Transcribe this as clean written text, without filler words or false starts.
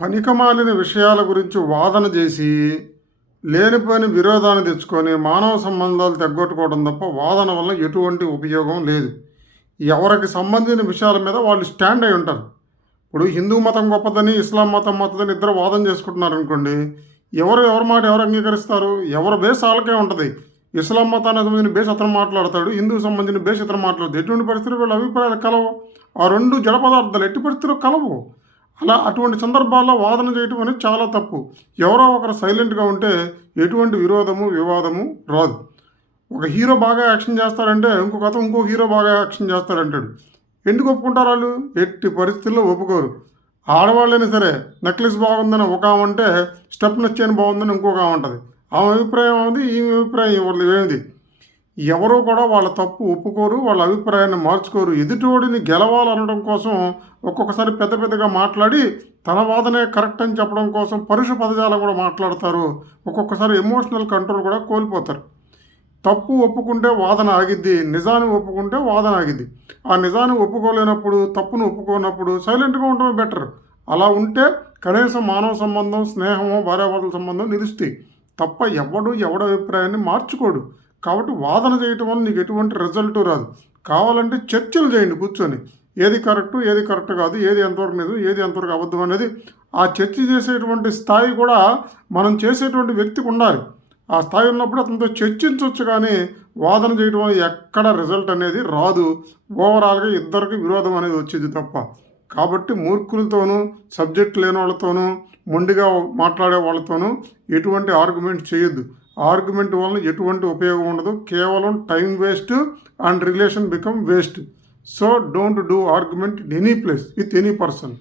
పనికిమాలిన విషయాల గురించి వాదన చేసి, లేనిపోని విరోధాన్ని తెచ్చుకొని, మానవ సంబంధాలు తెగ్గొట్టుకోవడం తప్ప వాదన వల్ల ఎటువంటి ఉపయోగం లేదు. ఎవరికి సంబంధించిన విషయాల మీద వాళ్ళు స్టాండ్ అయి ఉంటారు. ఇప్పుడు హిందూ మతం గొప్పదని, ఇస్లాం మతం గొప్పదని ఇద్దరు వాదన చేసుకుంటున్నారనుకోండి, ఎవరి మాట ఎవరు అంగీకరిస్తారు? ఎవరి బేస్ వాళ్ళకే ఉంటుంది. ఇస్లాం మతానికి సంబంధించిన బేస్ అతను మాట్లాడతాడు, హిందూకి సంబంధించిన బేస్ ఇతను మాట్లాడతాడు. ఎటువంటి పరిస్థితులు వీళ్ళ అభిప్రాయాలు కలవు. ఆ రెండు జడ పదార్థాలు ఎట్టి పరిస్థితులు కలవు. అటువంటి సందర్భాల్లో వాదన చేయటం అనేది చాలా తప్పు. ఎవరో ఒకరు సైలెంట్గా ఉంటే ఎటువంటి విరోధము వివాదము రాదు. ఒక హీరో బాగా యాక్షన్ చేస్తారంటే ఇంకో హీరో బాగా యాక్షన్ చేస్తారంటాడు. ఎందుకు ఒప్పుకుంటారు వాళ్ళు? ఎట్టి పరిస్థితుల్లో ఒప్పుకోరు. ఆడవాళ్ళైనా సరే నెక్లెస్ బాగుందని ఒక ఆమె అంటే స్టెప్ నచ్చేని బాగుందని ఇంకొక ఆమె ఉంటుంది. ఆమె అభిప్రాయం ఉంది, ఈమె అభిప్రాయం ఏమిది. ఎవరూ కూడా వాళ్ళ తప్పు ఒప్పుకోరు, వాళ్ళ అభిప్రాయాన్ని మార్చుకోరు. ఎదుటివాడిని గెలవాలనడం కోసం ఒక్కొక్కసారి పెద్దగా మాట్లాడి తన వాదనే కరెక్ట్ అని చెప్పడం కోసం పరుష పదజాలం కూడా మాట్లాడతారు. ఒక్కొక్కసారి ఎమోషనల్ కంట్రోల్ కూడా కోల్పోతారు. తప్పు ఒప్పుకుంటే వాదన ఆగిద్ది, నిజాన్ని ఒప్పుకుంటే వాదన ఆగిద్ది. ఆ నిజాన్ని ఒప్పుకోలేనప్పుడు, తప్పును ఒప్పుకోనప్పుడు సైలెంట్గా ఉండటమే బెటర్. అలా ఉంటే కనీసం మానవ సంబంధం, స్నేహమో, భార్యాభర్తల సంబంధం నిలుస్తాయి తప్ప ఎవడి అభిప్రాయాన్ని మార్చుకోడు. కాబట్టి వాదన చేయటం వల్ల నీకు ఎటువంటి రిజల్ట్ రాదు. కావాలంటే చర్చలు చేయండి కూర్చొని, ఏది కరెక్టు, ఏది కరెక్ట్ కాదు, ఏది ఎంతవరకు నిజం, ఏది ఎంతవరకు అబద్ధం అనేది. ఆ చర్చ చేసేటువంటి స్థాయి కూడా మనం చేసేటువంటి వ్యక్తికి ఉండాలి. ఆ స్థాయి ఉన్నప్పుడు అతనితో చర్చించవచ్చు, కానీ వాదన చేయడం వల్ల ఎక్కడ రిజల్ట్ అనేది రాదు. ఓవరాల్గా ఇద్దరికి విరోధం అనేది వచ్చేది తప్ప. కాబట్టి మూర్ఖులతోనూ, సబ్జెక్ట్ లేని వాళ్ళతోనూ, మొండిగా మాట్లాడే వాళ్ళతోనూ ఎటువంటి ఆర్గ్యుమెంట్ చేయొద్దు. ఆర్గ్యుమెంట్ వలన ఎటువంటి ఉపయోగం ఉండదు. కేవలం time waste and relation become waste. So don't do argument in any place with any person.